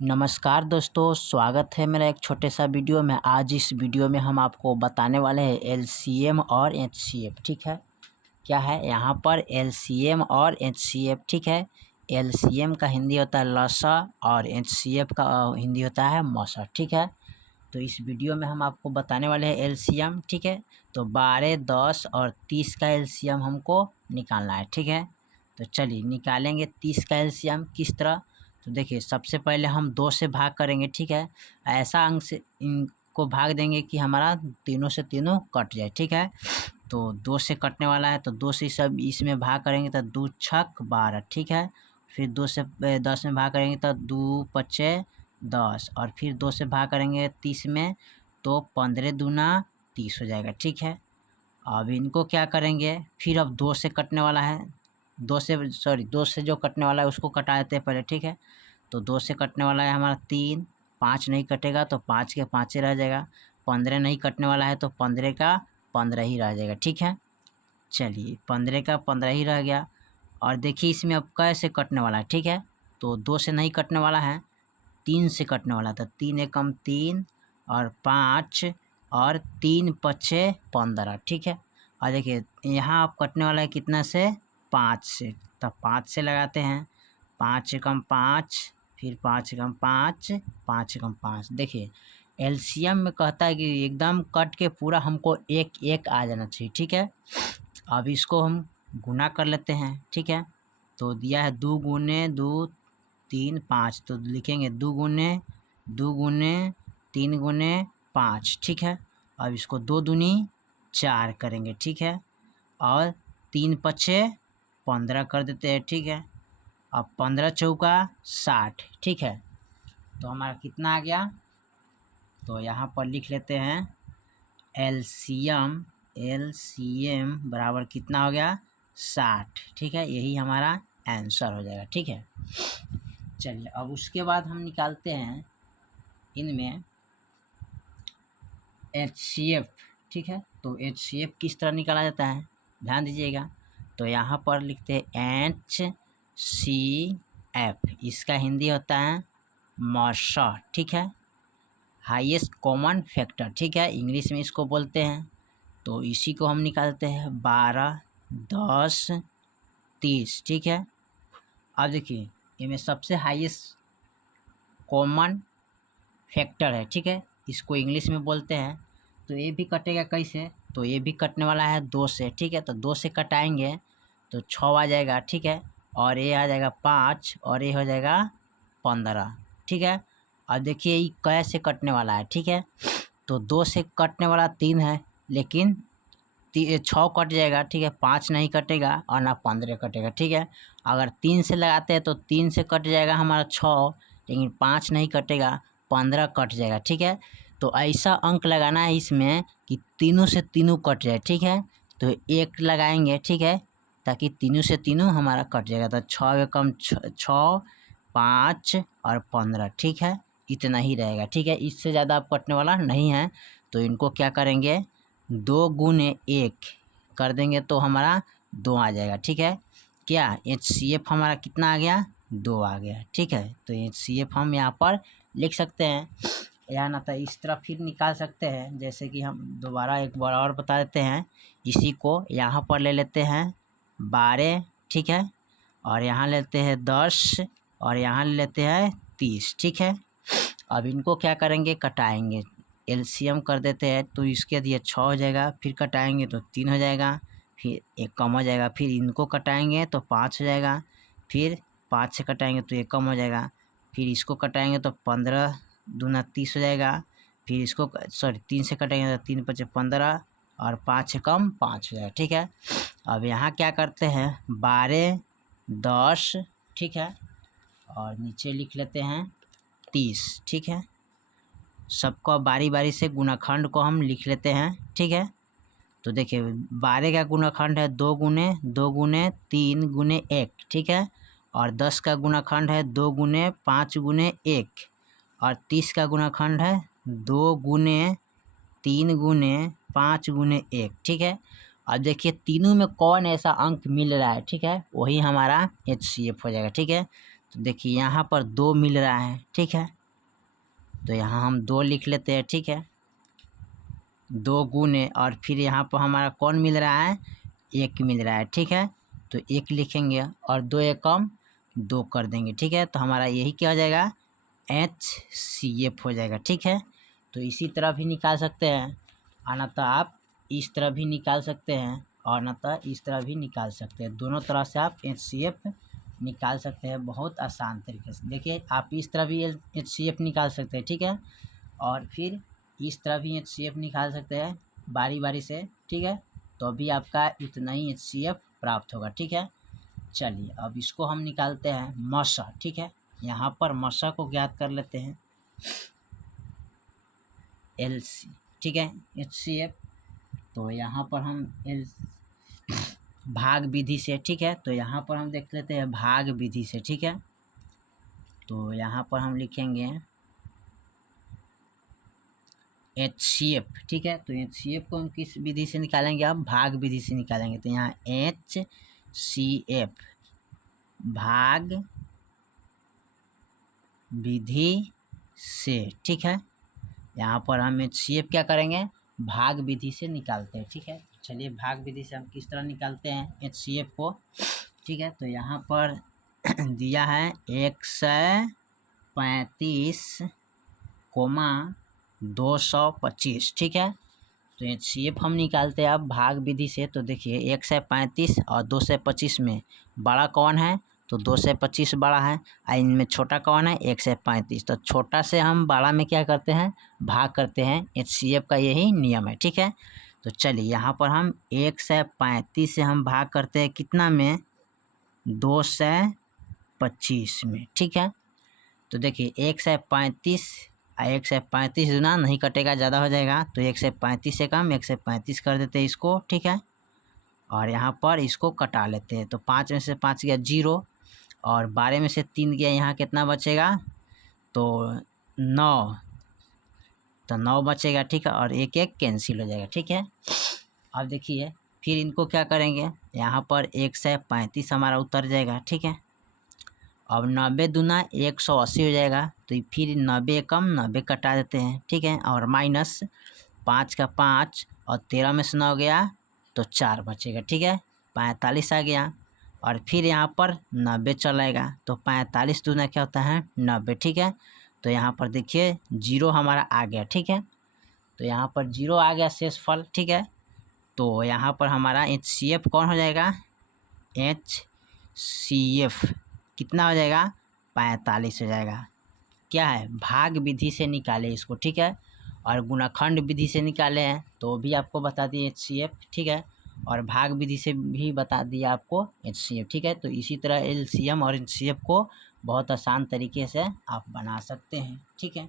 नमस्कार दोस्तों, स्वागत है मेरा एक छोटे सा वीडियो में। आज इस वीडियो में हम आपको बताने वाले हैं एलसीएम और एचसीएफ। ठीक है, क्या है यहाँ पर एलसीएम और एचसीएफ। ठीक है, एलसीएम का हिंदी होता है लसा और एचसीएफ का हिंदी होता है मौसा। ठीक है, तो इस वीडियो में हम आपको बताने वाले हैं एलसीएम। ठीक है, तो 12, 10 और 30 का एलसीएम हमको निकालना है। ठीक है, तो चलिए निकालेंगे 30 का एलसीएम किस तरह। तो देखिए, सबसे पहले हम 2 से भाग करेंगे। ठीक है, ऐसा अंक से इनको भाग देंगे कि हमारा तीनों से तीनों कट जाए। ठीक है, तो 2 से कटने वाला है तो 2 से सब इसमें भाग करेंगे तो 2 छक 12। ठीक है, फिर 2 से 10 में भाग करेंगे तो 2 पचे 10 और फिर 2 से भाग करेंगे 30 में तो 15 दूना 30 हो जाएगा। ठीक है, अब इनको क्या करेंगे, फिर अब 2 से कटने वाला है, 2 से जो कटने वाला है उसको कटा देते हैं पहले। ठीक है, तो 2 से कटने वाला है हमारा 3, 5 नहीं कटेगा तो 5 के 5 ही रह जाएगा। 15 नहीं कटने वाला है तो 15 का 15 ही रह जाएगा। ठीक है, चलिए 15 का 15 ही रह गया। और देखिए इसमें अब कैसे कटने वाला है। ठीक है, तो 2 से नहीं कटने वाला है, 3 से कटने वाला था। 3 एकम 3 और 5 और 3 पचे 15। ठीक है, और देखिए यहाँ आप कटने वाला है कितना से, 5 से, तब 5 से लगाते हैं। 5 एकम 5, फिर 5 एकम 5, 5 एकम 5। देखिए एलसीएम में कहता है कि एकदम कट के पूरा हमको एक एक आ जाना चाहिए। ठीक है, अब इसको हम गुना कर लेते हैं। ठीक है, तो दिया है 2 गुने 2 3 5, तो लिखेंगे 2 गुने 3 गुने 5। ठीक है, अब इसको 2 दूनी 4 करेंगे। ठीक है, और 3 पचे 15 कर देते हैं। ठीक है, अब 15 चौका 60। ठीक है, तो हमारा कितना आ गया, तो यहाँ पर लिख लेते हैं एलसीएम बराबर कितना हो गया, 60। ठीक है, यही हमारा आंसर हो जाएगा। ठीक है, चलिए अब उसके बाद हम निकालते हैं इनमें एचसीएफ। ठीक है, तो एचसीएफ किस तरह निकाला जाता है ध्यान दीजिएगा। तो यहाँ पर लिखते हैं एचसीएफ, इसका हिंदी होता है मौसा। ठीक है, हाईएस्ट कॉमन फैक्टर। ठीक है, इंग्लिश में इसको बोलते हैं। तो इसी को हम निकालते हैं 12, 10, 30। ठीक है, अब देखिए इनमें सबसे हाईएस्ट कॉमन फैक्टर है। ठीक है, इसको इंग्लिश में बोलते हैं। तो ये भी कटेगा कैसे, तो ये भी कटने वाला है 2 से। ठीक है, तो 2 से कटाएंगे तो 6 आ जाएगा। ठीक है, और ये आ जाएगा 5 और ये हो जाएगा 15। ठीक है, अब देखिए ये कैसे कटने वाला है। ठीक है, तो 2 से कटने वाला 3 है, लेकिन 6 कट जाएगा। ठीक है, 5 नहीं कटेगा और ना 15 कटेगा। ठीक है, अगर 3 से लगाते हैं तो 3 से कट जाएगा हमारा 6, लेकिन 5 नहीं कटेगा, 15 कट जाएगा। ठीक है, तो ऐसा अंक लगाना है इसमें कि तीनों से तीनों कट जाए। ठीक है, तो 1 लगाएंगे। ठीक है, ताकि तीनों से तीनों हमारा कट जाएगा। तो 6 कम 6, 5 और 15। ठीक है, इतना ही रहेगा। ठीक है, इससे ज़्यादा आप कटने वाला नहीं है। तो इनको क्या करेंगे, 2 गुने 1 कर देंगे तो हमारा 2 आ जाएगा। ठीक है, क्या एचसीएफ हमारा कितना आ गया, 2 आ गया। ठीक है, तो एचसीएफ हम यहाँ पर लिख सकते हैं, या ना तो इस तरह फिर निकाल सकते हैं। जैसे कि हम दोबारा एक बार और बता देते हैं, इसी को यहाँ पर ले लेते हैं 12। ठीक है, और यहाँ लेते हैं 10 और यहाँ ले लेते हैं 30। ठीक है, अब इनको क्या करेंगे, कटाएंगे। एलसीएम कर देते हैं तो इसके दिए 6 हो जाएगा, फिर कटाएंगे तो 3 हो जाएगा, फिर 1 कम हो जाएगा, फिर इनको कटाएंगे तो 5 हो जाएगा, फिर 5 से कटाएंगे तो 1 कम हो जाएगा, फिर इसको कटाएंगे तो 15 दूना 30 हो जाएगा, फिर इसको 3 से कटेंगे तो 3 पचे 15 और 5 से कम 5 हो जाएगा। ठीक है, अब यहाँ क्या करते हैं 12, 10। ठीक है, और नीचे लिख लेते हैं 30। ठीक है, सबको बारी बारी से गुणाखंड को हम लिख लेते हैं। ठीक है, तो देखिए 12 का गुणाखंड है 2 गुने 3 गुने 1। ठीक है, और 10 का गुणाखंड है 2 गुने 5 गुने 1, और 30 का गुणाखंड है 2 गुने 3 गुने 5 गुने 1। ठीक है, अब देखिए तीनों में कौन ऐसा अंक मिल रहा है। ठीक है, वही हमारा एचसीएफ हो जाएगा। ठीक है, तो देखिए यहाँ पर 2 मिल रहा है, ठीक है, तो यहाँ हम 2 लिख लेते हैं, ठीक है, 2 गुने और फिर यहाँ पर हमारा कौन मिल रहा है, 1 मिल रहा है, ठीक है, तो 1 लिखेंगे और 2 एकम 2 कर देंगे, ठीक है, तो हमारा यही क्या हो जाएगा, HCF हो जाएगा, ठीक है। तो इसी तरह भी निकाल सकते हैं, और न तो आप इस तरह भी निकाल सकते हैं और न तो इस तरह भी निकाल सकते हैं। दोनों तरह से आप HCF निकाल सकते हैं बहुत आसान तरीके से। देखिए आप इस तरह भी HCF निकाल सकते हैं, ठीक है, और फिर इस तरह भी HCF निकाल सकते हैं बारी बारी से, ठीक है, तो अभी आपका इतना ही HCF प्राप्त होगा, ठीक है। चलिए अब इसको हम निकालते हैं मसा, ठीक है, यहाँ पर मसा को ज्ञात कर लेते हैं LC, ठीक है, HCF, तो यहाँ पर हम भाग विधि से, ठीक है, तो यहाँ पर हम देख लेते हैं भाग विधि से, ठीक है, तो यहाँ पर हम लिखेंगे HCF, ठीक है, तो HCF को हम किस विधि से निकालेंगे, अब भाग विधि से निकालेंगे, तो यहाँ HCF भाग विधि से, ठीक है, यहाँ पर हम HCF क्या करेंगे, भाग विधि से निकालते हैं, ठीक है। चलिए भाग विधि से हम किस तरह निकालते हैं HCF को, ठीक है, तो यहाँ पर दिया है 135,225, ठीक है, तो HCF हम निकालते हैं अब भाग विधि से। तो देखिए 135 और 225 में बड़ा कौन है, तो 225 बड़ा है, और इनमें छोटा कौन है, 135, तो छोटा से हम बड़ा में क्या करते हैं, भाग करते हैं, HCF का यही नियम है, ठीक है। तो चलिए यहाँ पर हम 135 से हम भाग करते हैं कितना में, 225 में, ठीक है, तो देखिए 135 और 135 गुना नहीं कटेगा, ज़्यादा हो जाएगा, तो 135 से कम 135 कर देते हैं इसको, ठीक है, और यहाँ पर इसको कटा लेते हैं, तो 5 में से 5 गया 0 और 12 में से 3 गया, यहाँ कितना बचेगा, तो 9, तो 9 बचेगा, ठीक है, और 1 1 कैंसिल हो जाएगा, ठीक है। अब देखिए फिर इनको क्या करेंगे, यहाँ पर 135 हमारा उतर जाएगा, ठीक है, अब 90 दूना 180 हो जाएगा, तो फिर 90 कम 90 कटा देते हैं, ठीक है, और माइनस 5 का 5 और 13 में से 9 गया तो 4 बचेगा, ठीक है, 45 आ गया, और फिर यहाँ पर 90 चलेगा, तो 45 दूना क्या होता है 90, ठीक है, तो यहाँ पर देखिए 0 हमारा आ गया, ठीक है, तो यहाँ पर 0 आ गया शेषफल, ठीक है, तो यहाँ पर हमारा HCF कौन हो जाएगा, HCF कितना हो जाएगा, 45 हो जाएगा। क्या है, भाग विधि से निकाले इसको, ठीक है, और गुणाखंड विधि से निकाले हैं तो भी आपको बता दिए HCF, ठीक है, और भाग विधि से भी बता दिया आपको HCF, ठीक है। तो इसी तरह LCM और HCF को बहुत आसान तरीके से आप बना सकते हैं, ठीक है।